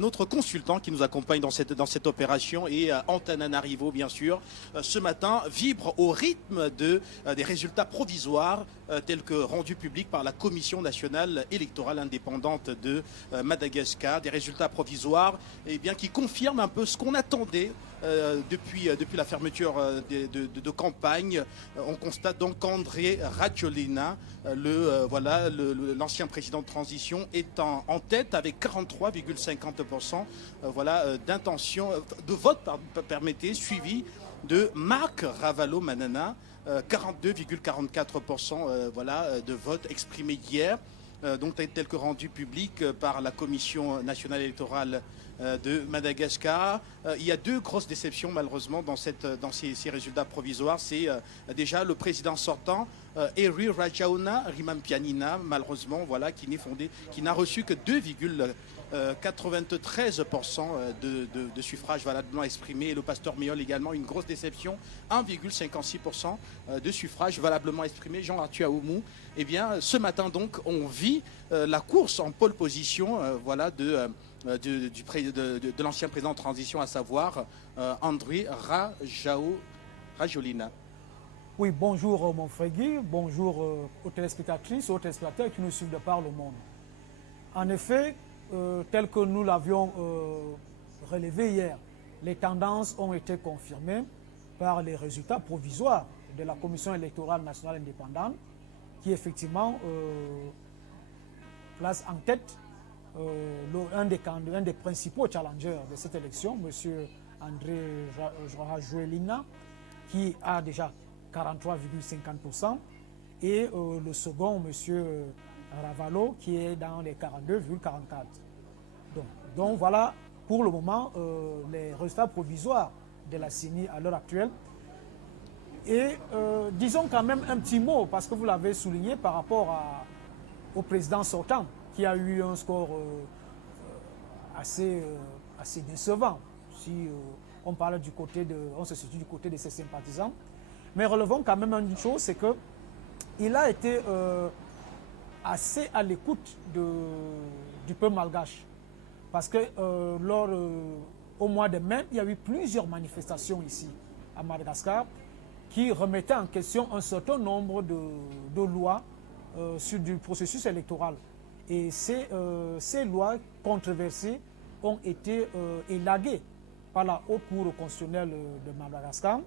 Notre consultant qui nous accompagne dans cette opération et Antananarivo, bien sûr, ce matin vibre au rythme des résultats provisoires tels que rendus publics par la Commission nationale électorale indépendante de Madagascar. Des résultats provisoires qui confirment un peu ce qu'on attendait depuis la fermeture de campagne. On constate donc qu'André Rajoelina, l'ancien président de transition, est en tête avec 43,50% d'intention de vote, suivi de Marc Ravalomanana, 42,44% de vote exprimé hier, donc tel que rendu public par la Commission nationale électorale de Madagascar. Il y a deux grosses déceptions malheureusement dans ces résultats provisoires. C'est déjà le président sortant, Eri Rajaona Rimampianina, malheureusement, qui n'a reçu que 2,93% de suffrages valablement exprimés. Et le pasteur Méol également, une grosse déception, 1,56% de suffrages valablement exprimés. Jean-Arthur Aoumou, ce matin donc, on vit la course en pole position de l'ancien président de transition, à savoir André Rajoelina. Oui, bonjour mon frère Guy, bonjour aux téléspectatrices, aux téléspectateurs qui nous suivent de par le monde. En effet, tel que nous l'avions relevé hier, les tendances ont été confirmées par les résultats provisoires de la Commission électorale nationale indépendante qui effectivement place en tête un des principaux challengers de cette élection, M. André Rajoelina, qui a déjà 43,50%, et le second, M. Ravalo, qui est dans les 42,44%. Donc voilà, pour le moment, les résultats provisoires de la CENI à l'heure actuelle. Et disons quand même un petit mot, parce que vous l'avez souligné par rapport au président sortant, qui a eu un score assez décevant. Si on se situe du côté de ses sympathisants. Mais relevons quand même une chose, c'est qu'il a été assez à l'écoute du peuple malgache. Parce que au mois de mai, il y a eu plusieurs manifestations ici à Madagascar qui remettaient en question un certain nombre de lois sur du processus électoral. Et ces lois controversées ont été élaguées par la Haute Cour constitutionnelle de Madagascar.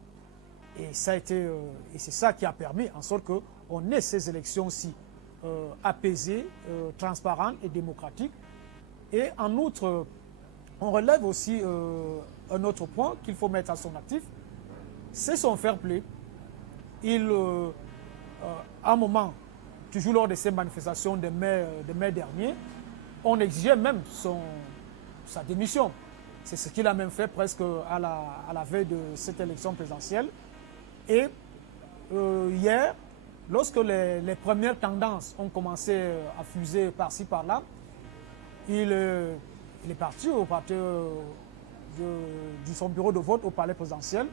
Et c'est ça qui a permis en sorte qu'on ait ces élections-ci apaisées, transparentes et démocratiques. Et en outre, on relève aussi un autre point qu'il faut mettre à son actif, c'est son fair play. À un moment, toujours lors de ces manifestations de mai dernier, on exigeait même sa démission. C'est ce qu'il a même fait presque à la veille de cette élection présidentielle. Et hier, lorsque les premières tendances ont commencé à fuser par-ci, par-là, il est parti de son bureau de vote au palais présidentiel,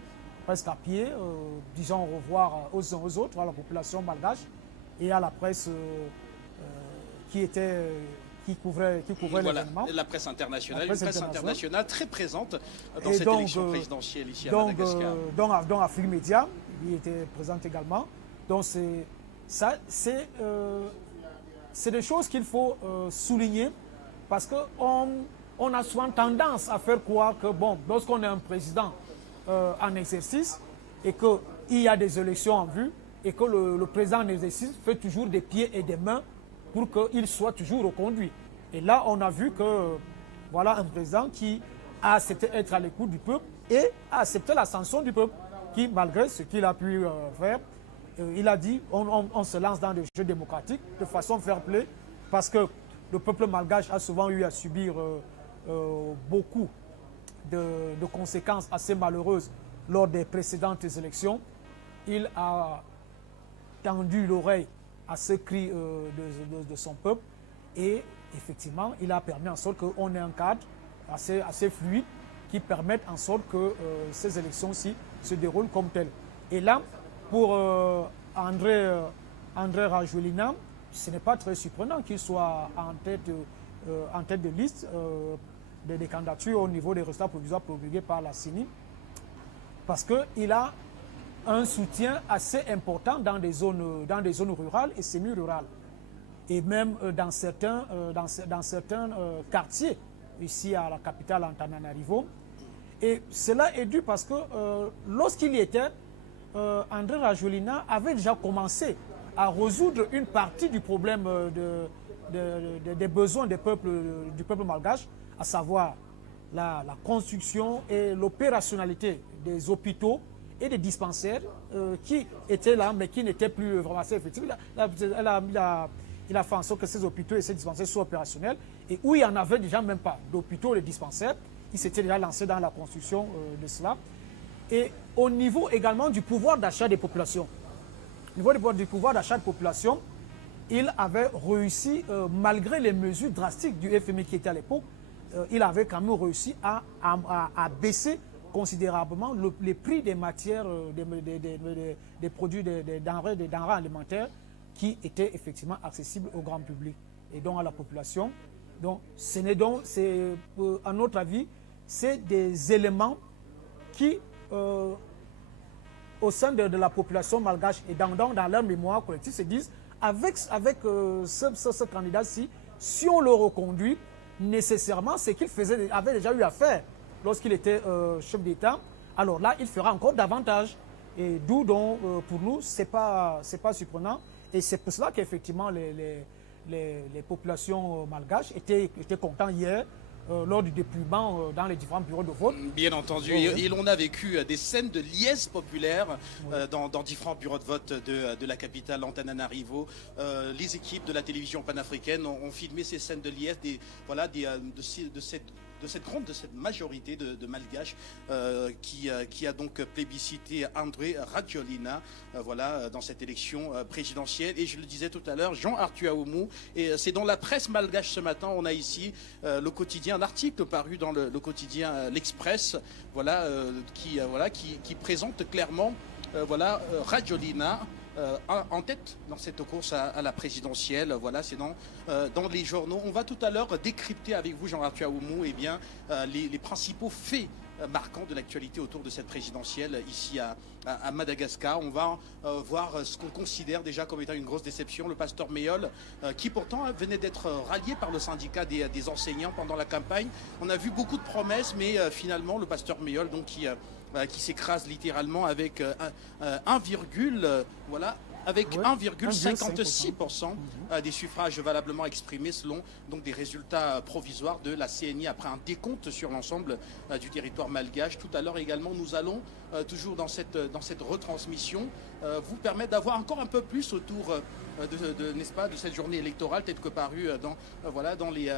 presque à pied, disant au revoir aux uns aux autres, à la population malgache et à la presse qui couvrait l'événement. La presse internationale, une presse internationale très présente dans cette élection présidentielle ici à Madagascar. Donc Afrique Média, il était présent également. Donc c'est des choses qu'il faut souligner parce qu'on a souvent tendance à faire croire que lorsqu'on est un président en exercice et qu'il y a des élections en vue et que le président en exercice fait toujours des pieds et des mains pour qu'il soit toujours reconduit. Et là, on a vu que voilà un président qui a accepté d'être à l'écoute du peuple et a accepté la sanction du peuple, qui, malgré ce qu'il a pu faire, il a dit on se lance dans des jeux démocratiques de façon fair play, parce que le peuple malgache a souvent eu à subir beaucoup de conséquences assez malheureuses lors des précédentes élections. Il a tendu l'oreille à ce cri de son peuple et effectivement, il a permis en sorte qu'on ait un cadre assez fluide qui permette en sorte que ces élections-ci se déroulent comme telles. Et là, pour André Rajoelina, ce n'est pas très surprenant qu'il soit en tête de liste des candidatures au niveau des résultats provisoires promulgués par la CENI, parce qu'il a un soutien assez important dans des zones rurales et semi-rurales, et même dans certains quartiers, ici à la capitale Antananarivo. Et cela est dû parce que lorsqu'il y était, André Rajoelina avait déjà commencé à résoudre une partie du problème des besoins du peuple malgache, à savoir la construction et l'opérationnalité des hôpitaux et des dispensaires qui étaient là, mais qui n'étaient plus vraiment assez effectifs. Il a fait en sorte que ces hôpitaux et ces dispensaires soient opérationnels, et où il n'y en avait déjà même pas d'hôpitaux et de dispensaires, il s'était déjà lancé dans la construction de cela. Et au niveau également du pouvoir d'achat des populations. Au niveau du pouvoir d'achat des populations, il avait réussi, malgré les mesures drastiques du FMI qui était à l'époque, il avait quand même réussi à baisser considérablement les prix des matières, des produits, des denrées alimentaires qui étaient effectivement accessibles au grand public et donc à la population. Donc, à notre avis, c'est des éléments qui, au sein de la population malgache et dans leur mémoire collective, se disent, avec ce candidat-ci, si on le reconduit, nécessairement, ce qu'il avait déjà eu à faire lorsqu'il était chef d'État, alors là, il fera encore davantage. Et d'où donc, pour nous, c'est pas surprenant. Et c'est pour cela qu'effectivement, les populations malgaches étaient contents hier lors du dépouillement dans les différents bureaux de vote. Bien entendu, et l'on a vécu des scènes de liesse populaire dans différents bureaux de vote de la capitale Antananarivo. Les équipes de la télévision panafricaine ont filmé ces scènes de liesse, de cette majorité de Malgaches qui a donc plébiscité André Rajoelina dans cette élection présidentielle. Et je le disais tout à l'heure, Jean Arthur Ahumou, et c'est dans la presse malgache ce matin, on a ici le quotidien, un article paru dans le quotidien L'Express, qui présente clairement Rajoelina en tête dans cette course à la présidentielle. Voilà, c'est dans les journaux. On va tout à l'heure décrypter avec vous, Jean-Arthur Ahumou, les principaux faits marquants de l'actualité autour de cette présidentielle ici à Madagascar. On va voir ce qu'on considère déjà comme étant une grosse déception. Le pasteur Mayol, qui pourtant venait d'être rallié par le syndicat des enseignants pendant la campagne. On a vu beaucoup de promesses, mais finalement, le pasteur Mayol, donc qui s'écrase littéralement avec 1,56% des suffrages valablement exprimés selon donc des résultats provisoires de la CNI après un décompte sur l'ensemble du territoire malgache. Tout à l'heure également, nous allons toujours dans cette retransmission vous permettre d'avoir encore un peu plus autour n'est-ce pas, de cette journée électorale telle que parue dans les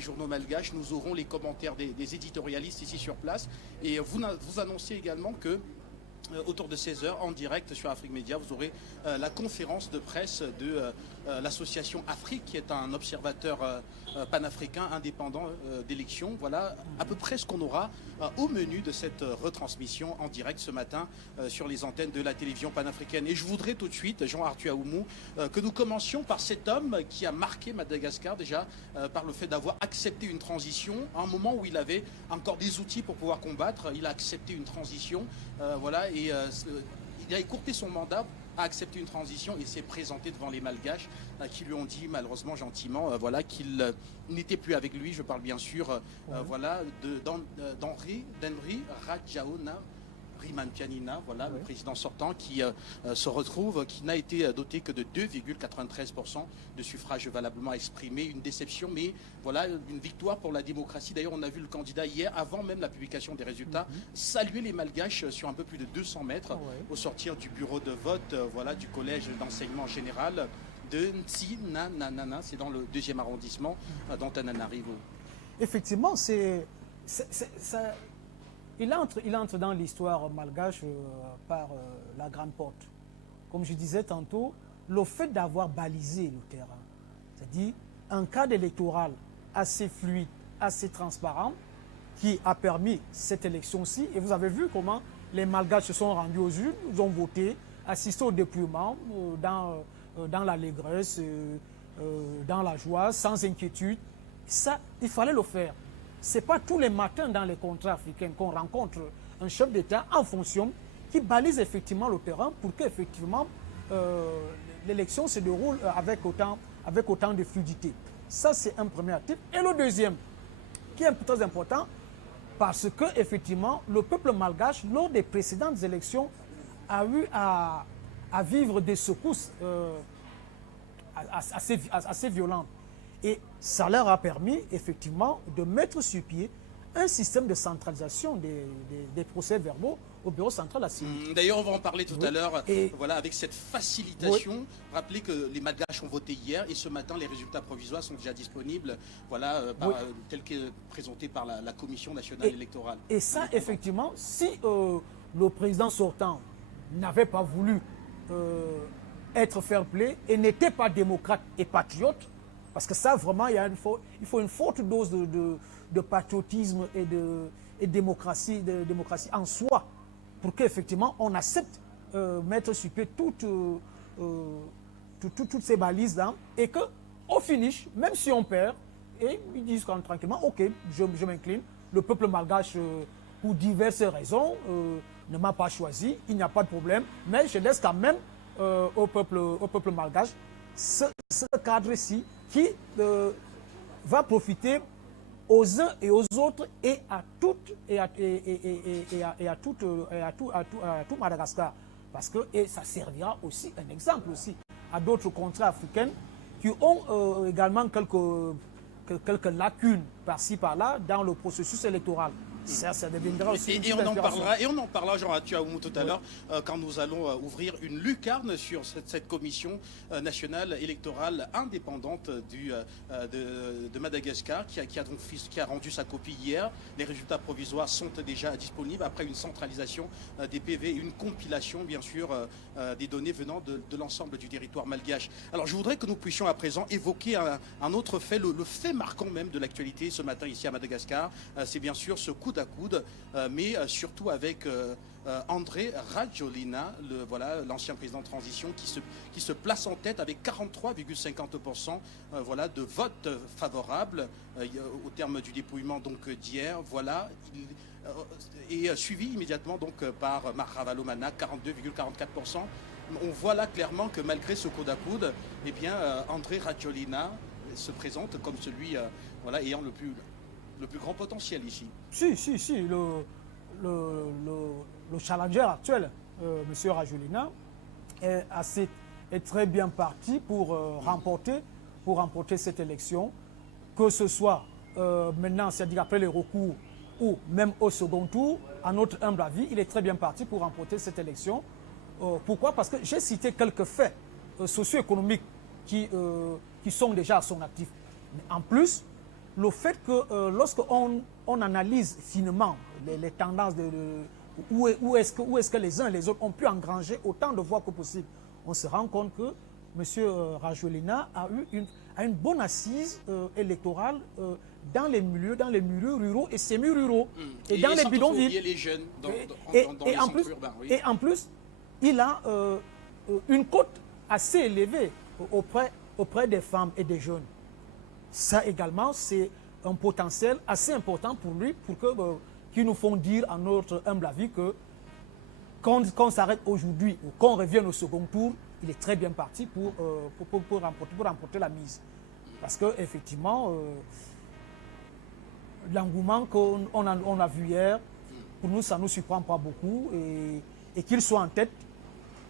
journaux malgaches. Nous aurons les commentaires des éditorialistes ici sur place, et vous annoncez également que autour de 16h, en direct sur Afrique Média, vous aurez la conférence de presse de l'association Afrique, qui est un observateur panafricain indépendant d'élections. Voilà à peu près ce qu'on aura au menu de cette retransmission en direct ce matin sur les antennes de la télévision panafricaine. Et je voudrais tout de suite, Jean-Arthur Ahumou, que nous commencions par cet homme qui a marqué Madagascar déjà par le fait d'avoir accepté une transition à un moment où il avait encore des outils pour pouvoir combattre. Il a accepté une transition, il a écourté son mandat, a accepté une transition et s'est présenté devant les Malgaches qui lui ont dit malheureusement gentiment qu'il n'était plus avec lui. Je parle bien sûr d'Henri Rajaona Rimanpianina, le président sortant qui se retrouve, qui n'a été doté que de 2,93% de suffrages valablement exprimés. Une déception, mais une victoire pour la démocratie. D'ailleurs, on a vu le candidat hier, avant même la publication des résultats, saluer les Malgaches sur un peu plus de 200 mètres au sortir du bureau de vote du collège d'enseignement général de Ntsinanana. C'est dans le 2e arrondissement d'Antananarivo. Effectivement, il entre dans l'histoire malgache par la grande porte. Comme je disais tantôt, le fait d'avoir balisé le terrain, c'est-à-dire un cadre électoral assez fluide, assez transparent, qui a permis cette élection-ci. Et vous avez vu comment les Malgaches se sont rendus aux urnes, ils ont voté, assisté au dépouillement dans l'allégresse, dans la joie, sans inquiétude. Ça, il fallait le faire. ce n'est pas tous les matins dans les contrats africains qu'on rencontre un chef d'État en fonction qui balise effectivement le terrain pour qu'effectivement l'élection se déroule avec autant de fluidité. Ça, c'est un premier actif. Et le deuxième, qui est très important, parce que effectivement, le peuple malgache, lors des précédentes élections, a eu à vivre des secousses assez violentes. Et ça leur a permis effectivement de mettre sur pied un système de centralisation des procès-verbaux au bureau central à Séville. D'ailleurs, on va en parler tout à l'heure, voilà, avec cette facilitation. Oui. Rappelez que les Malgaches ont voté hier et ce matin, les résultats provisoires sont déjà disponibles, voilà, tels que présentés par la Commission nationale électorale. Et ça, effectivement, si le président sortant n'avait pas voulu être fair-play et n'était pas démocrate et patriote, parce que ça, vraiment, il faut une forte dose de patriotisme et de démocratie en soi pour qu'effectivement on accepte mettre sur pied toutes ces balises-là et qu'au finish, même si on perd, et ils disent tranquillement, ok, je m'incline, le peuple malgache, pour diverses raisons, ne m'a pas choisi, il n'y a pas de problème, mais je laisse quand même au peuple malgache ce cadre-ci qui va profiter aux uns et aux autres et à tout Madagascar. Parce que ça servira aussi un exemple aussi à d'autres contrats africains qui ont également quelques lacunes par-ci par-là dans le processus électoral. Ça deviendra aussi et on en parlera, Jean-Mathieu Aoumou, tout à l'heure, quand nous allons ouvrir une lucarne sur cette commission nationale électorale indépendante de Madagascar, qui a rendu sa copie hier. Les résultats provisoires sont déjà disponibles après une centralisation des PV et une compilation, bien sûr, des données venant de l'ensemble du territoire malgache. Alors, je voudrais que nous puissions à présent évoquer un autre fait, le fait marquant même de l'actualité ce matin ici à Madagascar. C'est bien sûr ce coup à coude, mais surtout avec André Rajoelina, l'ancien président de transition, qui se place en tête avec 43,50% de votes favorables au terme du dépouillement d'hier. Voilà. Et suivi immédiatement par Maharavaloumana, 42,44%. On voit là clairement que malgré ce coude à coude, eh bien, André Rajoelina se présente comme celui ayant le plus grand potentiel ici. Si, le challenger actuel, M. Rajoelina, est très bien parti pour remporter cette élection, que ce soit maintenant, c'est-à-dire après les recours, ou même au second tour, à notre humble avis, il est très bien parti pour remporter cette élection. Pourquoi? Parce que j'ai cité quelques faits socio-économiques qui sont déjà à son actif. Mais en plus, le fait que lorsqu'on analyse finement les tendances où est-ce que les uns et les autres ont pu engranger autant de voix que possible, on se rend compte que M. Rajoelina a une bonne assise électorale dans les milieux ruraux et semi-ruraux. Et dans les bidonvilles. Les jeunes dans les centres urbains. Oui. Et en plus, il a une cote assez élevée auprès des femmes et des jeunes. Ça également, c'est un potentiel assez important pour lui, qui nous font dire, à notre humble avis, que qu'on s'arrête aujourd'hui ou qu'on revienne au second tour, il est très bien parti pour remporter la mise. Parce qu'effectivement, l'engouement qu'on a vu hier, pour nous, ça ne nous surprend pas beaucoup. Et qu'il soit en tête,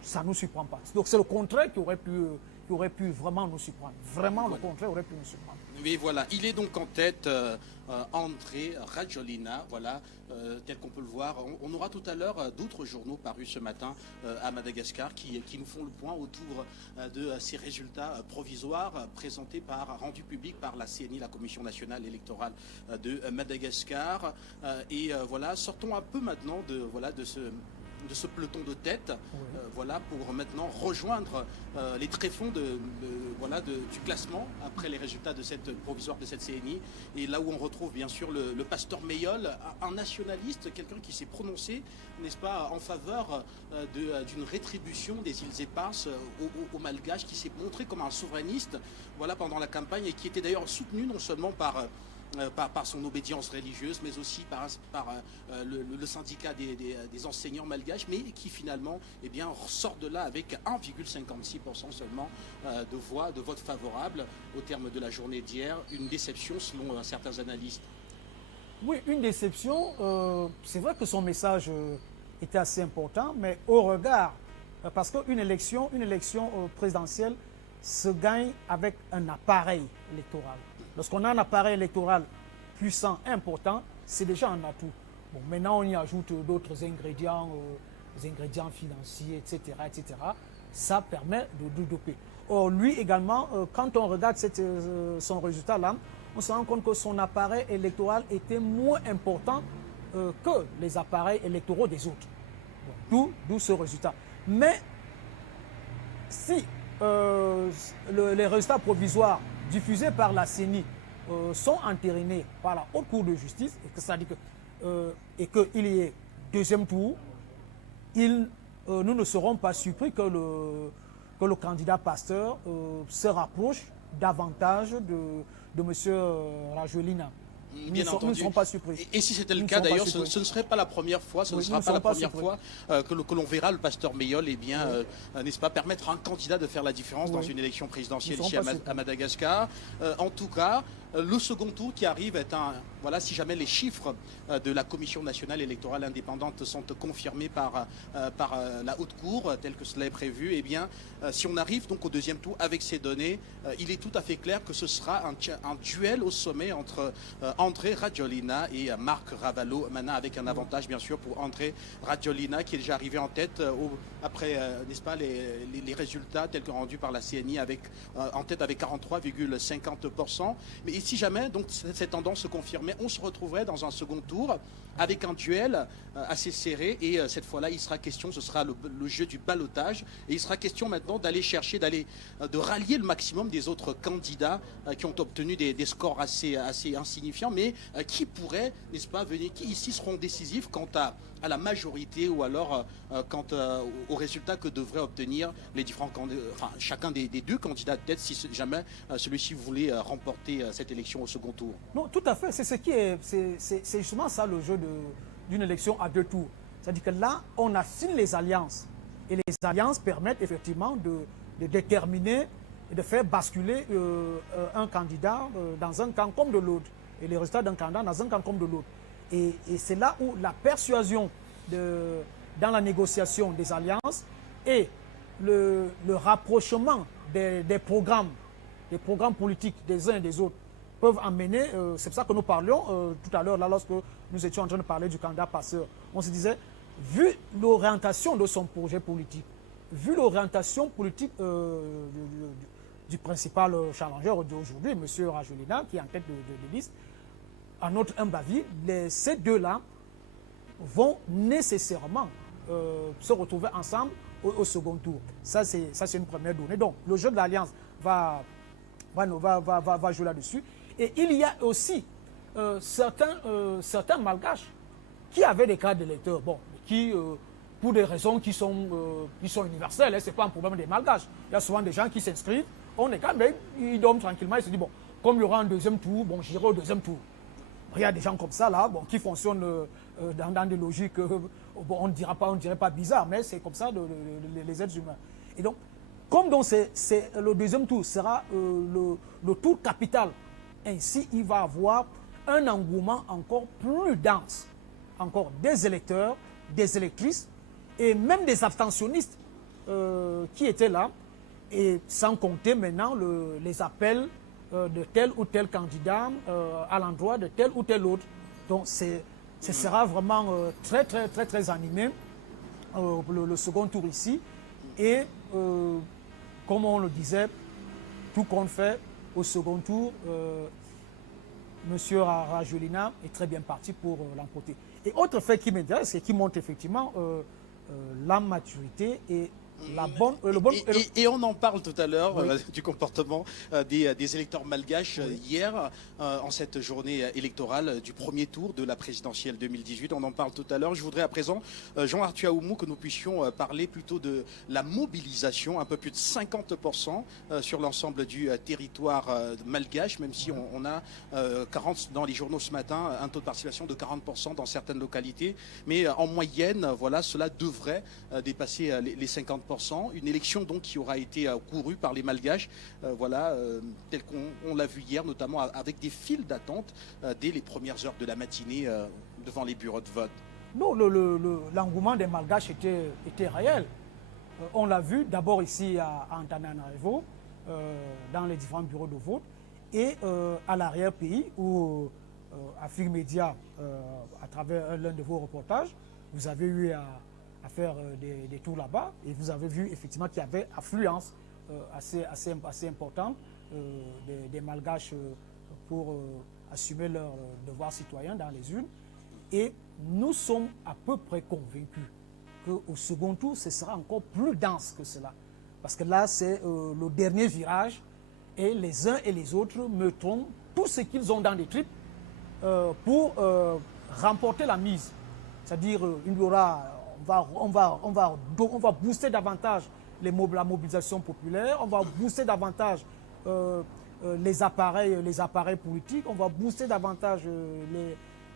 ça ne nous surprend pas. Donc c'est le contraire qui aurait pu vraiment nous surprendre. Vraiment, le contraire aurait pu nous surprendre. Mais voilà, il est donc en tête, André Rajoelina, tel qu'on peut le voir. On aura tout à l'heure d'autres journaux parus ce matin à Madagascar qui nous font le point autour de ces résultats provisoires rendus publics par la CNI, la Commission nationale électorale de Madagascar. Sortons un peu maintenant de ce peloton de tête, pour maintenant rejoindre les tréfonds du classement après les résultats de cette provisoire de cette CNI, et là où on retrouve bien sûr le pasteur Mayol, un nationaliste, quelqu'un qui s'est prononcé, n'est-ce pas, en faveur d'une rétribution des îles éparses aux Malgaches, qui s'est montré comme un souverainiste pendant la campagne, et qui était d'ailleurs soutenu non seulement par par son obédience religieuse, mais aussi par le syndicat des enseignants malgaches, mais qui finalement sort de là avec 1,56% seulement de vote favorable au terme de la journée d'hier. Une déception selon certains analystes. Oui, une déception. C'est vrai que son message était assez important, mais au regard, parce qu'une élection présidentielle se gagne avec un appareil électoral. Lorsqu'on a un appareil électoral puissant, important, c'est déjà un atout. Bon, maintenant, on y ajoute d'autres ingrédients, des ingrédients financiers, etc., etc. Ça permet de doper. Or, lui également, quand on regarde son résultat-là, on se rend compte que son appareil électoral était moins important que les appareils électoraux des autres. Bon, d'où ce résultat. Mais si les résultats provisoires diffusés par la CENI sont entérinés par la Haute Cour de justice, et qu'il y ait deuxième tour, nous ne serons pas surpris que le candidat Pasteur se rapproche davantage de M. Rajolina. Nous ne serons pas surpris. Et si c'était le cas, d'ailleurs, ce ne serait pas la première fois, que l'on verra le pasteur Mayol, n'est-ce pas, permettre à un candidat de faire la différence dans une élection présidentielle ici à Madagascar. En tout cas, le second tour qui arrive est voilà, si jamais les chiffres de la Commission nationale électorale indépendante sont confirmés par la Haute Cour, tel que cela est prévu, si on arrive donc au deuxième tour avec ces données, il est tout à fait clair que ce sera un duel au sommet entre André Rajoelina et Marc Ravalomanana, avec un avantage bien sûr pour André Rajoelina qui est déjà arrivé en tête après n'est-ce pas, les résultats tels que rendus par la CNI en tête avec 43,50%. Mais si jamais donc cette tendance se confirmait, on se retrouverait dans un second tour avec un duel assez serré et cette fois-là il sera question, ce sera le jeu du ballottage et il sera question maintenant de rallier le maximum des autres candidats qui ont obtenu des scores assez insignifiants, mais qui pourraient, n'est-ce pas, venir, qui ici seront décisifs quant à la majorité ou alors quant aux résultats que devraient obtenir les différents chacun des deux candidats de tête si jamais celui-ci voulait remporter cette élection au second tour. Non, tout à fait. C'est justement ça le jeu d'une élection à deux tours. C'est-à-dire que là, on affine les alliances. Et les alliances permettent effectivement de déterminer et de faire basculer un candidat dans un camp comme de l'autre. Et les résultats d'un candidat dans un camp comme de l'autre. Et c'est là où la persuasion dans la négociation des alliances et le rapprochement des programmes politiques des uns et des autres peuvent amener, c'est pour ça que nous parlions tout à l'heure, là, lorsque nous étions en train de parler du candidat Pasteur, on se disait, vu l'orientation de son projet politique, vu l'orientation politique du principal challenger d'aujourd'hui, M. Rajolina, qui est en tête de liste, à notre humble avis, ces deux-là vont nécessairement se retrouver ensemble au second tour. Ça, c'est une première donnée. Donc, le jeu de l'Alliance va jouer là-dessus. Et il y a aussi certains malgaches qui avaient des cartes d'électeurs, qui, pour des raisons qui sont universelles, ce n'est pas un problème des malgaches. Il y a souvent des gens qui s'inscrivent, on est quand même, ils dorment tranquillement, ils se disent, comme il y aura un deuxième tour, j'irai au deuxième tour. Il y a des gens comme ça, là, qui fonctionnent dans des logiques, on ne dirait pas bizarre, mais c'est comme ça les êtres humains. Et donc, comme donc le deuxième tour sera le tour capital, ainsi il va y avoir un engouement encore plus dense, encore des électeurs, des électrices et même des abstentionnistes qui étaient là, et sans compter maintenant les appels de tel ou tel candidat à l'endroit de tel ou tel autre. Donc ce sera vraiment très, très, très, très animé le second tour ici. Et comme on le disait, tout compte fait, au second tour, M. Rajolina est très bien parti pour l'emporter. Et autre fait qui m'intéresse et qui montre effectivement la maturité et Et on en parle tout à l'heure du comportement des électeurs malgaches hier, en cette journée électorale du premier tour de la présidentielle 2018. On en parle tout à l'heure. Je voudrais à présent, Jean-Arthur Aoumou, que nous puissions parler plutôt de la mobilisation, un peu plus de 50% sur l'ensemble du territoire malgache, même si on a 40 dans les journaux ce matin, un taux de participation de 40% dans certaines localités. Mais en moyenne, voilà, cela devrait dépasser les 50%. Une élection donc qui aura été courue par les Malgaches, tel qu'on l'a vu hier, notamment avec des files d'attente dès les premières heures de la matinée devant les bureaux de vote. Non, l'engouement des Malgaches était réel. On l'a vu d'abord ici à Antananarivo, dans les différents bureaux de vote, et à l'arrière-pays où Afrique Média, à travers l'un de vos reportages, vous avez eu à faire des tours là-bas et vous avez vu effectivement qu'il y avait affluence assez importante des Malgaches pour assumer leurs devoirs citoyens dans les urnes. Et nous sommes à peu près convaincus qu'au second tour, ce sera encore plus dense que cela. Parce que là, c'est le dernier virage et les uns et les autres mettront tout ce qu'ils ont dans les tripes pour remporter la mise. C'est-à-dire, il y aura... On va booster davantage la mobilisation populaire, on va booster davantage les appareils politiques, on va booster davantage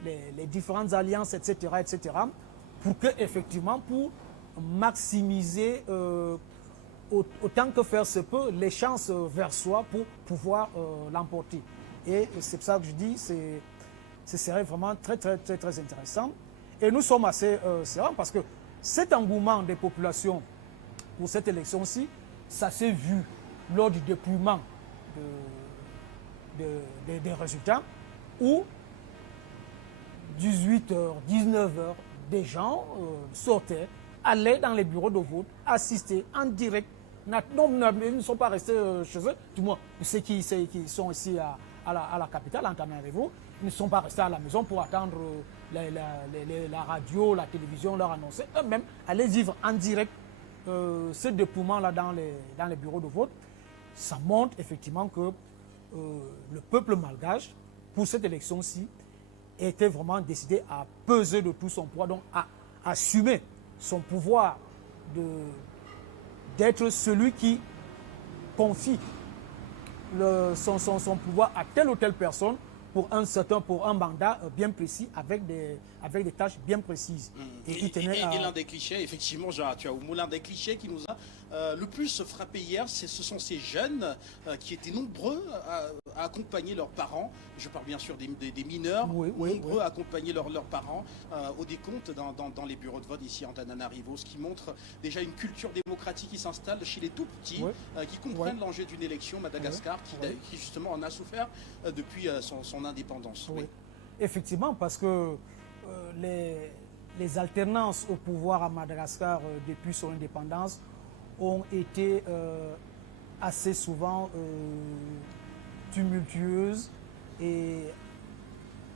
les différentes alliances, etc., pour maximiser autant que faire se peut les chances vers soi pour pouvoir l'emporter. Et c'est pour ça que je dis que ce serait vraiment très intéressant. Et nous sommes assez sereins parce que cet engouement des populations pour cette élection-ci, ça s'est vu lors du dépouillement des résultats où 18h, 19h, des gens sortaient, allaient dans les bureaux de vote, assistaient en direct. Ils ne sont pas restés chez eux, du moins ceux qui sont ici à la capitale, Antananarivo, ils ne sont pas restés à la maison pour attendre la radio, la télévision leur annoncer. Eux-mêmes allaient vivre en direct ce dépouillement-là dans les bureaux de vote. Ça montre effectivement que le peuple malgache, pour cette élection-ci, était vraiment décidé à peser de tout son poids, donc à assumer son pouvoir d'être celui qui confie son pouvoir à telle ou telle personne pour un mandat bien précis avec des tâches bien précises. Et l'un des clichés, effectivement, tu as l'un des clichés qui nous a le plus frappé hier, ce sont ces jeunes qui étaient nombreux à accompagner leurs parents. Je parle bien sûr des mineurs, nombreux à accompagner leurs parents au décompte dans les bureaux de vote ici à Antananarivo, ce qui montre déjà une culture démocratique qui s'installe chez les tout petits, qui comprennent l'enjeu d'une élection. Madagascar, qui justement en a souffert depuis son indépendance. Oui. Effectivement, parce que les alternances au pouvoir à Madagascar depuis son indépendance ont été assez souvent tumultueuses et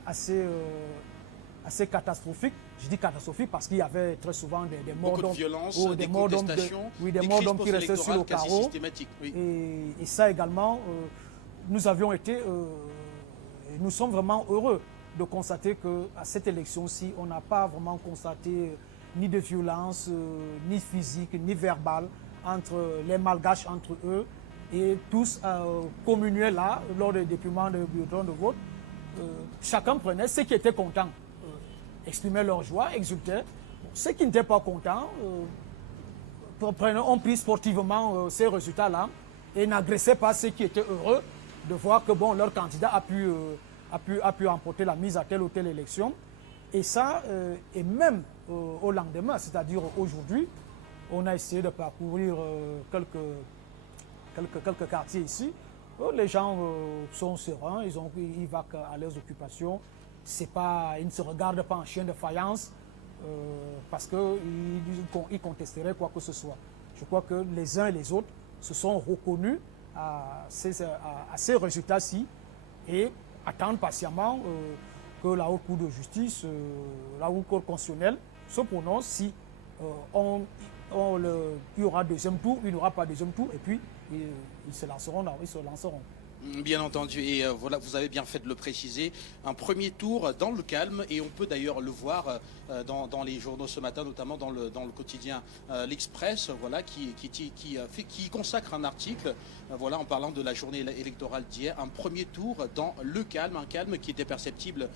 assez catastrophiques. Je dis catastrophiques parce qu'il y avait très souvent des morts d'hommes, des contestations, des morts d'hommes qui restaient sur le carreau. Et ça également, nous sommes vraiment heureux de constater qu'à cette élection-ci, on n'a pas vraiment constaté ni de violence, ni physique, ni verbale, entre les Malgaches, entre eux, et tous communiaient là, lors du dépouillement de bulletins de vote. Chacun prenait ceux qui étaient contents, exprimaient leur joie, exultaient. Ceux qui n'étaient pas contents ont pris sportivement ces résultats-là et n'agressaient pas ceux qui étaient heureux de voir que leur candidat a pu emporter la mise à telle ou telle élection. Et ça, et même au lendemain, c'est-à-dire aujourd'hui, on a essayé de parcourir quelques quartiers ici. Les gens sont sereins, ils vaquent à leurs occupations. Ils ne se regardent pas en chien de faïence parce qu'ils contesteraient quoi que ce soit. Je crois que les uns et les autres se sont reconnus à ces résultats-ci et attendent patiemment que la Haute Cour de justice, la Haute Cour constitutionnelle se prononce si il y aura deuxième tour, il n'y aura pas deuxième tour, et puis ils se lanceront. Bien entendu, et voilà, vous avez bien fait de le préciser. Un premier tour dans le calme, et on peut d'ailleurs le voir dans les journaux ce matin, notamment dans le quotidien L'Express, voilà, qui consacre un article, voilà, en parlant de la journée électorale d'hier. Un premier tour dans le calme, un calme qui était perceptible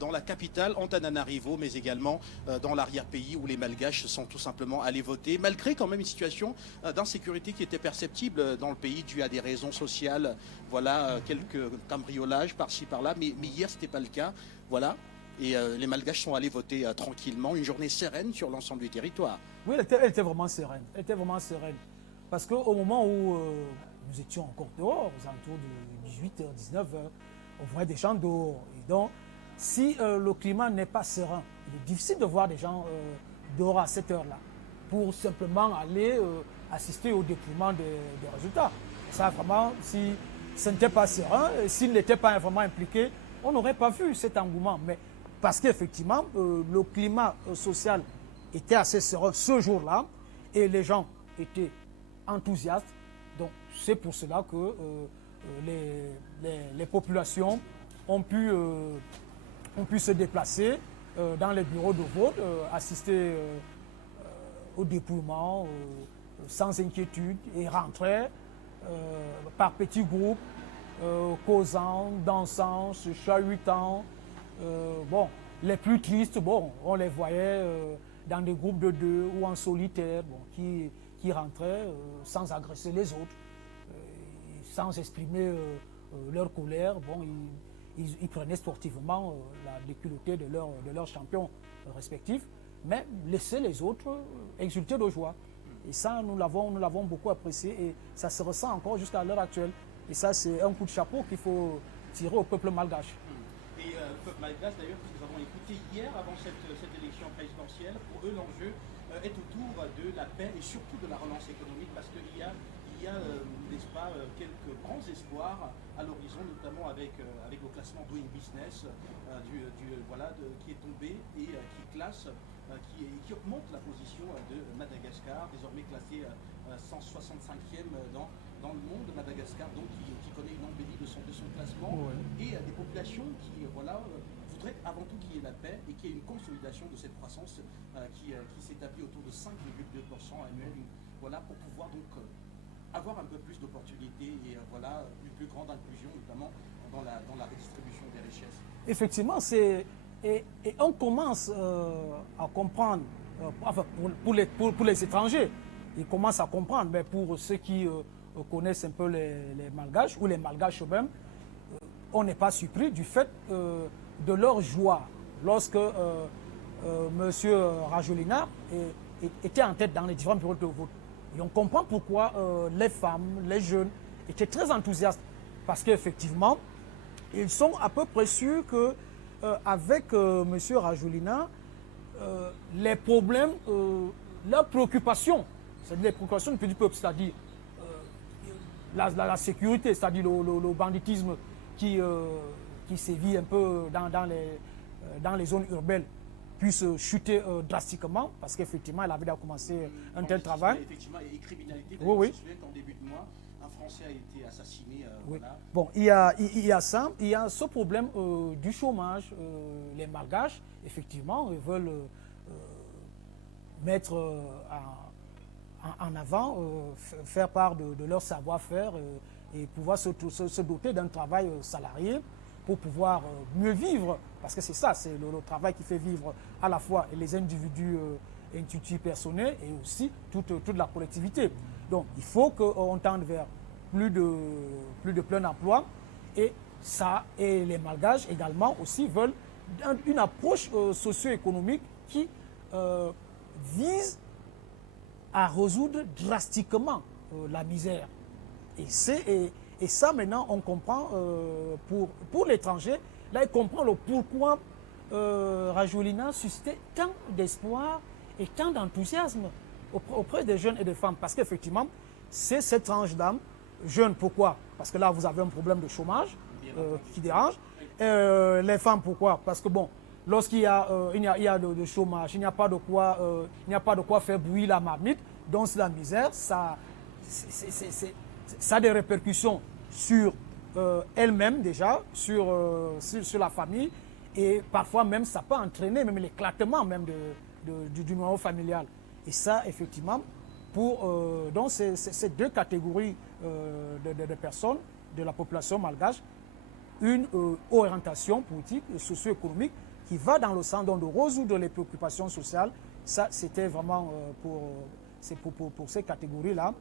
dans la capitale, Antananarivo, mais également dans l'arrière-pays où les Malgaches sont tout simplement allés voter, malgré quand même une situation d'insécurité qui était perceptible dans le pays due à des raisons sociales. Voilà, quelques cambriolages par-ci par-là, mais hier ce n'était pas le cas. Voilà, et les Malgaches sont allés voter tranquillement, une journée sereine sur l'ensemble du territoire. Oui, elle était vraiment sereine. Elle était vraiment sereine. Parce qu'au moment où nous étions encore dehors, aux alentours de 18h, 19h, on voyait des gens dehors. Et donc, si le climat n'est pas serein, il est difficile de voir des gens dehors à cette heure-là pour simplement aller assister au dépouillement des résultats. Ça, vraiment, si ce n'était pas serein, s'il n'était pas vraiment impliqué, on n'aurait pas vu cet engouement. Mais parce qu'effectivement, le climat social était assez serein ce jour-là et les gens étaient enthousiastes. Donc, c'est pour cela que les populations ont pu se déplacer dans les bureaux de vote, assister au dépouillement sans inquiétude et rentrer par petits groupes, causant, dansant, se chahutant. Bon, les plus tristes, bon, on les voyait dans des groupes de deux ou en solitaire, bon, qui rentraient sans agresser les autres, sans exprimer leur colère. Bon, ils prenaient sportivement la déculottée de leurs champions respectifs, mais laissaient les autres exulter de joie. Et ça, nous l'avons beaucoup apprécié et ça se ressent encore jusqu'à l'heure actuelle. Et ça, c'est un coup de chapeau qu'il faut tirer au peuple malgache. Et le peuple malgache, d'ailleurs, que nous avons écouté hier avant cette élection présidentielle, pour eux, l'enjeu est autour de la paix et surtout de la relance économique, parce qu'il y a n'est-ce pas, quelques grands espoirs à l'horizon, notamment avec le classement Doing Business qui est tombé et qui classe, qui augmente la position de Madagascar, désormais classé 165e dans le monde. Madagascar, donc, qui connaît une embellie de son classement, et des populations qui voudraient avant tout qu'il y ait la paix et qu'il y ait une consolidation de cette croissance qui s'établit autour de 5,2% annuel, voilà, pour pouvoir donc avoir un peu plus d'opportunités et une plus grande inclusion, notamment dans la redistribution des richesses. Effectivement, et on commence à comprendre, enfin pour les étrangers, ils commencent à comprendre, mais pour ceux qui connaissent un peu les Malgaches ou les Malgaches eux-mêmes, on n'est pas surpris du fait de leur joie lorsque M. Rajolina était en tête dans les différents bureaux de vote. Et on comprend pourquoi les femmes, les jeunes étaient très enthousiastes. Parce qu'effectivement, ils sont à peu près sûrs qu'avec M. Rajolina, les problèmes, leurs préoccupations, c'est-à-dire les préoccupations du petit peuple, c'est-à-dire la sécurité, c'est-à-dire le banditisme qui sévit un peu dans les zones urbaines, puisse chuter drastiquement, parce qu'effectivement, elle avait déjà commencé un tel travail. Effectivement, et criminalité, oui. Je me souviens qu'en début de mois, un Français a été assassiné. Oui. Voilà. Bon, il y a ça, il y a ce problème du chômage. Les Malgaches, effectivement, veulent mettre en avant, faire part de leur savoir-faire et pouvoir se doter d'un travail salarié pour pouvoir mieux vivre, parce que c'est ça, c'est le travail qui fait vivre à la fois les individus personnels et aussi toute la collectivité. Donc il faut qu'on tende vers plus de plein emploi, et les Malgaches également aussi veulent une approche socio-économique qui vise à résoudre drastiquement la misère. Et ça, maintenant, on comprend, pour l'étranger, là, il comprend le pourquoi Rajolina suscitait tant d'espoir et tant d'enthousiasme auprès des jeunes et des femmes. Parce qu'effectivement, c'est cette tranche d'âme, jeunes, pourquoi? Parce que là, vous avez un problème de chômage qui dérange. Les femmes, pourquoi? Parce que, bon, lorsqu'il y a de chômage, il n'y a pas de quoi faire bouillir la marmite. dans la misère, ça a des répercussions sur elle-même déjà, sur la famille, et parfois même ça peut entraîner même l'éclatement même du noyau familial. Et ça, effectivement, pour donc ces deux catégories de personnes de la population malgache, une orientation politique et socio-économique qui va dans le sens de résoudre les préoccupations sociales. Ça, c'était vraiment pour ces catégories-là.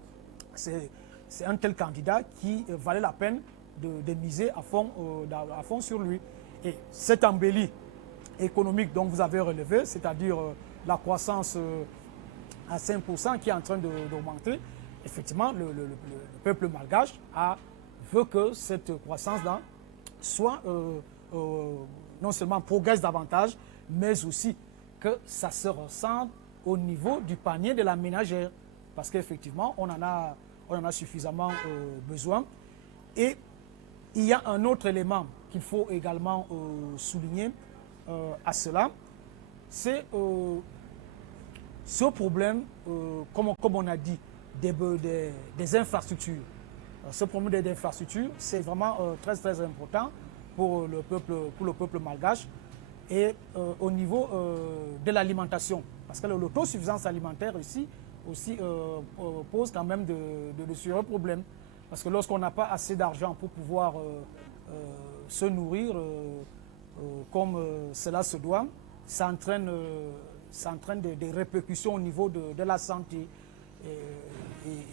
C'est un tel candidat qui valait la peine de miser à fond sur lui. Et cette embellie économique dont vous avez relevé, c'est-à-dire la croissance à 5% qui est en train d'augmenter, effectivement, le peuple malgache veut que cette croissance-là soit non seulement progresse davantage, mais aussi que ça se ressente au niveau du panier de la ménagère. Parce qu'effectivement, on en a suffisamment besoin. Et il y a un autre élément qu'il faut également souligner à cela, c'est ce problème, comme on a dit, des infrastructures. Ce problème des infrastructures, c'est vraiment très très important pour le peuple malgache et au niveau de l'alimentation. Parce que l'autosuffisance alimentaire ici aussi pose quand même de sérieux problèmes. Parce que lorsqu'on n'a pas assez d'argent pour pouvoir se nourrir comme cela se doit, ça entraîne des répercussions au niveau de la santé.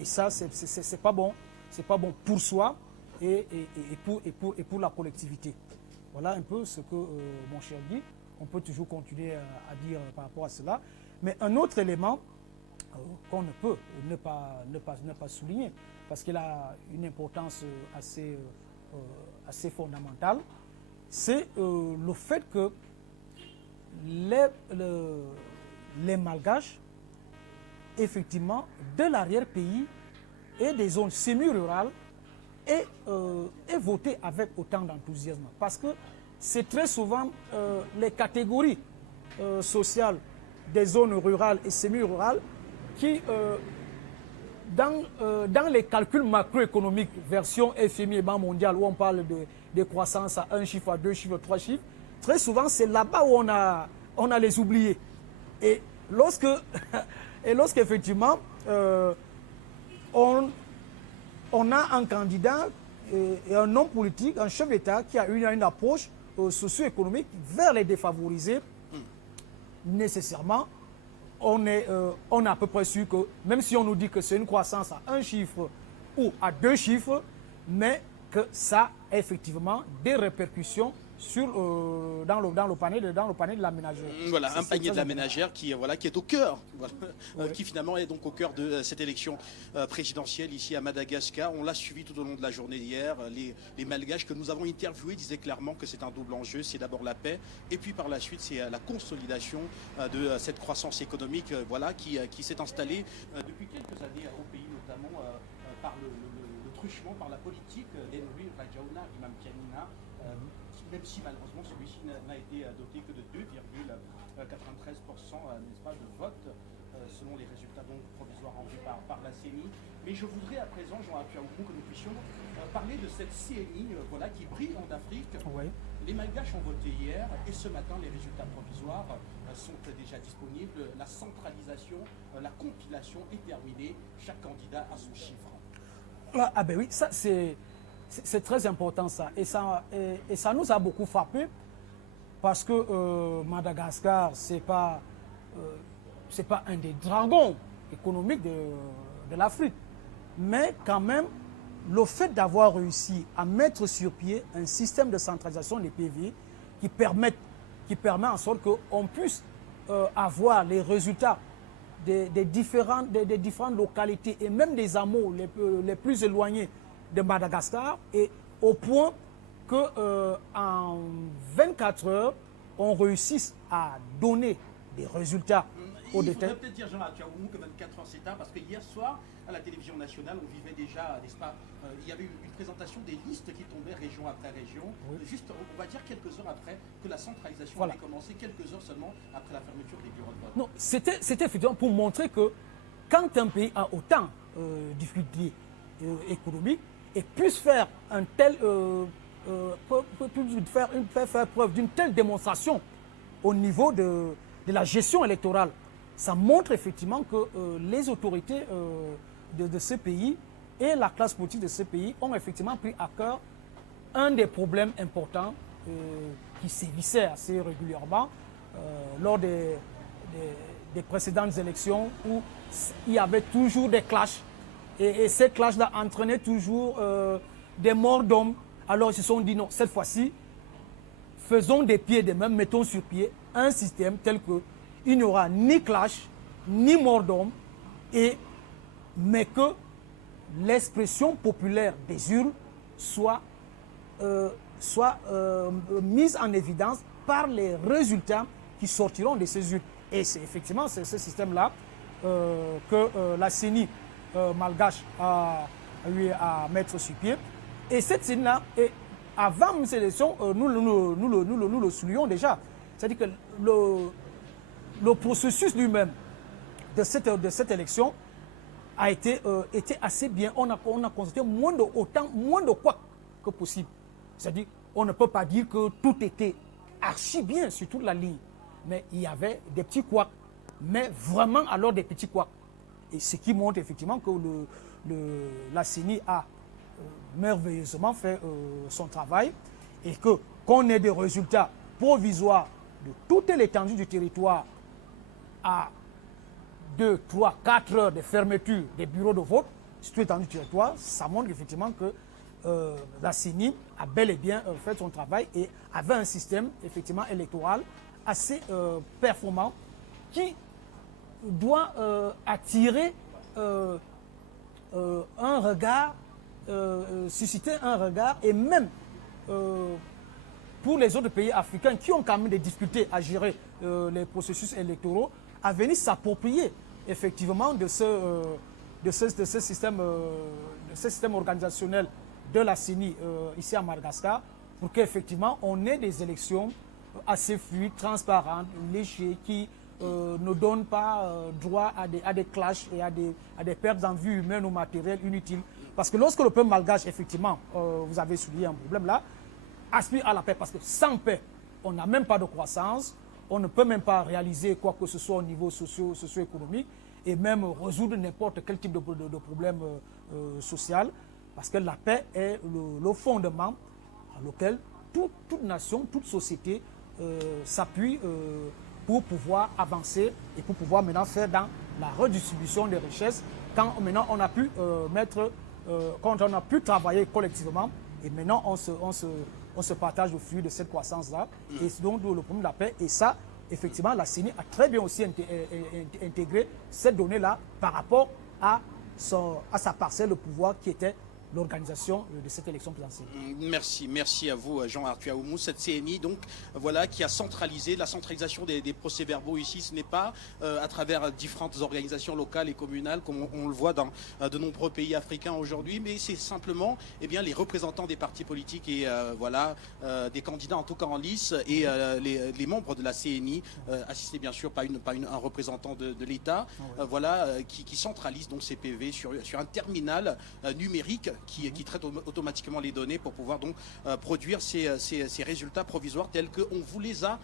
Et ça, c'est pas bon. C'est pas bon pour soi et pour la collectivité. Voilà un peu ce que mon cher dit. On peut toujours continuer à dire par rapport à cela. Mais un autre élément qu'on ne peut ne pas souligner, parce qu'il a une importance assez fondamentale, c'est le fait que les Malgaches, effectivement, de l'arrière-pays et des zones semi-rurales, aient voté avec autant d'enthousiasme. Parce que c'est très souvent les catégories sociales des zones rurales et semi-rurales qui, dans les calculs macroéconomiques, version FMI et Banque mondiale, où on parle de croissance à 1 chiffre, à 2 chiffres, à 3 chiffres, très souvent c'est là-bas où on a les oubliés. Et lorsqu'effectivement on a un candidat et un homme politique, un chef d'État qui a une approche socio-économique vers les défavorisés, nécessairement, on est à peu près sûr que, même si on nous dit que c'est une croissance à 1 chiffre ou à 2 chiffres, mais que ça a effectivement des répercussions dans le panier de la ménagère. Voilà, un panier de la ménagère qui est au cœur, qui finalement est donc au cœur de cette élection présidentielle ici à Madagascar. On l'a suivi tout au long de la journée d'hier. Les Malgaches que nous avons interviewés disaient clairement que c'est un double enjeu. C'est d'abord la paix et puis par la suite c'est la consolidation de cette croissance économique qui s'est installée depuis quelques années au pays, notamment par le truchement, par la politique d'Henry Rajaouna Imamtianina, même si malheureusement celui-ci n'a été doté que de 2,93% n'est-ce pas, de vote selon les résultats donc provisoires rendus par la CENI. Mais je voudrais à présent, Jean Apiaoumou, que nous puissions parler de cette CNI qui brille en Afrique. Oui. Les Malgaches ont voté hier et ce matin les résultats provisoires sont déjà disponibles. La centralisation, la compilation est terminée. Chaque candidat a son chiffre. Ah ben oui, ça c'est très important ça. Et ça nous a beaucoup frappé parce que Madagascar, c'est pas un des dragons économiques de l'Afrique. Mais quand même, le fait d'avoir réussi à mettre sur pied un système de centralisation des PV qui permet en sorte qu'on puisse avoir les résultats des différentes localités et même des hameaux les plus éloignés de Madagascar, et au point qu'en 24 heures, on réussisse à donner des résultats au détail. Il faudrait peut-être dire, Jean Apiaoumou, que 24 heures c'est tard, parce que hier soir, à la télévision nationale, on vivait déjà, n'est-ce pas, il y avait une présentation des listes qui tombaient région après région, juste, on va dire, quelques heures après que la centralisation avait commencé, quelques heures seulement après la fermeture des bureaux de vote. Non, c'était effectivement pour montrer que quand un pays a autant de difficultés économiques et puisse faire faire preuve d'une telle démonstration au niveau de la gestion électorale, ça montre effectivement que les autorités de ce pays et la classe politique de ce pays ont effectivement pris à cœur un des problèmes importants qui sévissait assez régulièrement lors des précédentes élections où il y avait toujours des clashs et ces clashs-là entraînaient toujours des morts d'hommes. Alors ils se sont dit non, cette fois-ci, faisons des pieds et des mains, mettons sur pied un système tel qu'il n'y aura ni clash, ni mort d'hommes, mais que l'expression populaire des urnes soit mise en évidence par les résultats qui sortiront de ces urnes. Et c'est effectivement ce système-là que la CENI malgache a eu à mettre sur pied. Et cette CENI-là, avant ces élections, nous le soulignons déjà. C'est-à-dire que le processus lui-même de cette élection a été assez bien. On a constaté moins de quoi que possible. C'est-à-dire on ne peut pas dire que tout était archi bien sur toute la ligne. Mais il y avait des petits couacs, mais vraiment alors des petits couacs. Et ce qui montre effectivement que la CENI a merveilleusement fait son travail et qu'on ait des résultats provisoires de toute l'étendue du territoire à 2, 3, 4 heures de fermeture des bureaux de vote sur toute l'étendue du territoire, ça montre effectivement que la CENI a bel et bien fait son travail et avait un système effectivement électoral assez performant qui doit attirer un regard, susciter un regard et même pour les autres pays africains qui ont quand même des difficultés à gérer les processus électoraux, à venir s'approprier effectivement de ce système organisationnel de la CENI ici à Madagascar pour qu'effectivement on ait des élections assez fluides, transparentes, léchées, qui ne donnent pas droit à des clashs et à des pertes en vie humaine ou matérielle inutiles. Parce que lorsque le peuple malgache, effectivement, vous avez souligné un problème là, aspire à la paix, parce que sans paix, on n'a même pas de croissance, on ne peut même pas réaliser quoi que ce soit au niveau socio-économique et même résoudre n'importe quel type de problème social, parce que la paix est le fondement auquel toute nation, toute société s'appuie pour pouvoir avancer et pour pouvoir maintenant faire dans la redistribution des richesses quand maintenant on a pu quand on a pu travailler collectivement et maintenant on se partage le fruit de cette croissance-là et donc le problème de la paix et ça, effectivement, la CENI a très bien aussi intégré cette donnée-là par rapport à sa parcelle de pouvoir qui était l'organisation de cette élection présidentielle. Merci à vous, Jean-Arthur Aoumou. Cette CNI, donc, voilà, qui a centralisé la centralisation des procès-verbaux ici. Ce n'est pas à travers différentes organisations locales et communales, comme on le voit dans de nombreux pays africains aujourd'hui, mais c'est simplement les représentants des partis politiques et des candidats, en tout cas en lice, et les membres de la CNI, assistés bien sûr par un représentant de l'État, qui centralise donc ces PV sur un terminal numérique qui traite automatiquement les données pour pouvoir donc produire ces résultats provisoires tels qu'on vous les a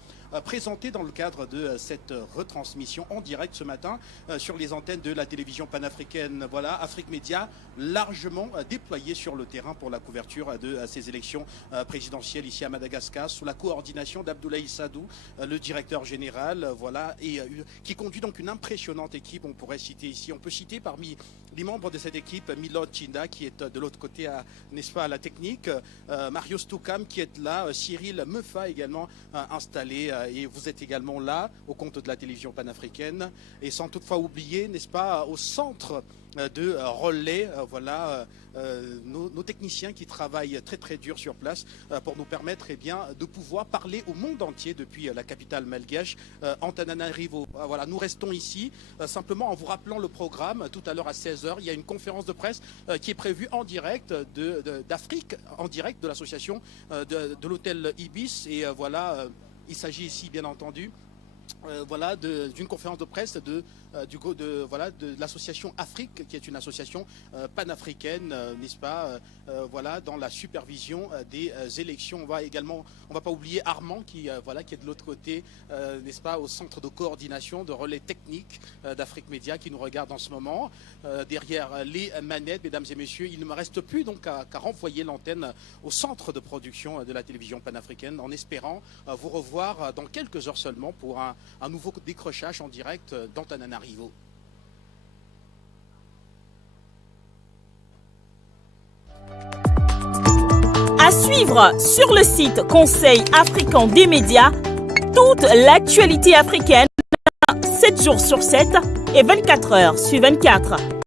présentés dans le cadre de cette retransmission en direct ce matin sur les antennes de la télévision panafricaine. Voilà, Afrique Média largement déployé sur le terrain pour la couverture de ces élections présidentielles ici à Madagascar sous la coordination d'Abdoulaye Sadou, le directeur général, qui conduit donc une impressionnante équipe. On pourrait citer ici, on peut citer parmi les membres de cette équipe Milot Chinda qui est de l'autre côté, n'est-ce pas, à la technique, Mario Stoukam qui est là, Cyril Meufa également installé, et vous êtes également là au compte de la télévision panafricaine, et sans toutefois oublier, n'est-ce pas, au centre de relais, nos techniciens qui travaillent très très dur sur place pour nous permettre de pouvoir parler au monde entier depuis la capitale malgache, Antananarivo. Voilà, nous restons ici simplement en vous rappelant le programme. Tout à l'heure à 16h, il y a une conférence de presse qui est prévue en direct d'Afrique, en direct de l'association de l'hôtel Ibis, et il s'agit ici bien entendu voilà, d'une conférence de presse de l'association Afrique, qui est une association panafricaine, n'est-ce pas, voilà, dans la supervision des élections. On va pas oublier Armand qui est de l'autre côté, n'est-ce pas, au centre de coordination, de relais technique d'Afrique Média, qui nous regarde en ce moment. Derrière les manettes, mesdames et messieurs, il ne me reste plus donc qu'à renvoyer l'antenne au centre de production de la télévision panafricaine, en espérant vous revoir dans quelques heures seulement pour un nouveau décrochage en direct d'Antananarivo. À suivre sur le site Conseil africain des médias, toute l'actualité africaine, 7 jours sur 7 et 24 heures sur 24.